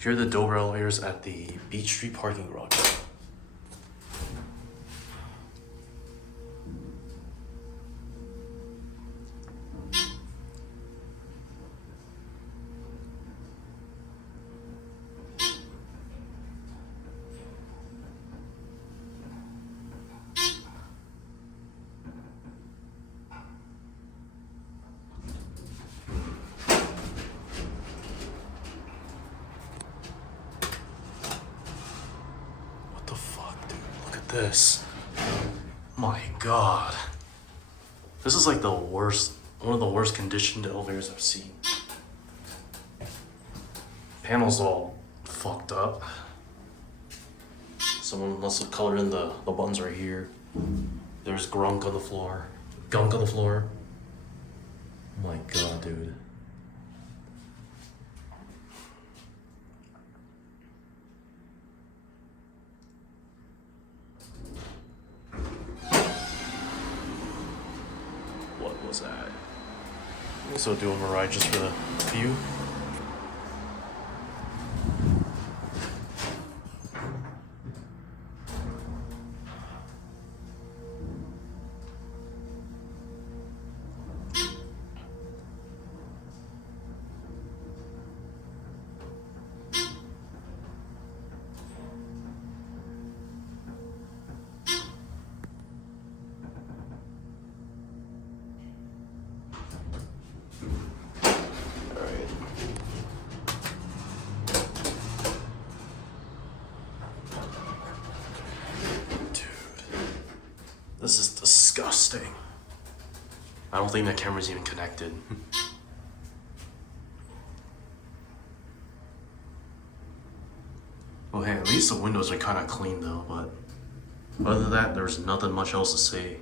Here are the Dover elevators at the Beach Street parking garage. What the fuck, dude? Look at this. My god. This is like one of the worst conditioned elevators I've seen. Panels all fucked up. Someone must have colored in the buttons right here. There's gunk on the floor. Gunk on the floor. My god, dude. What was that? So doing a ride just for the view. This is disgusting. I don't think that camera's even connected. Well, hey, at least the windows are kind of clean though, but other than that, there's nothing much else to say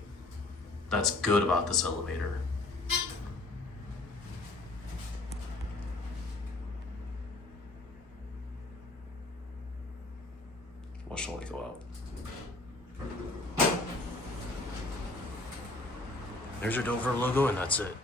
that's good about this elevator. What shall I go out? There's your Dover logo, and that's it.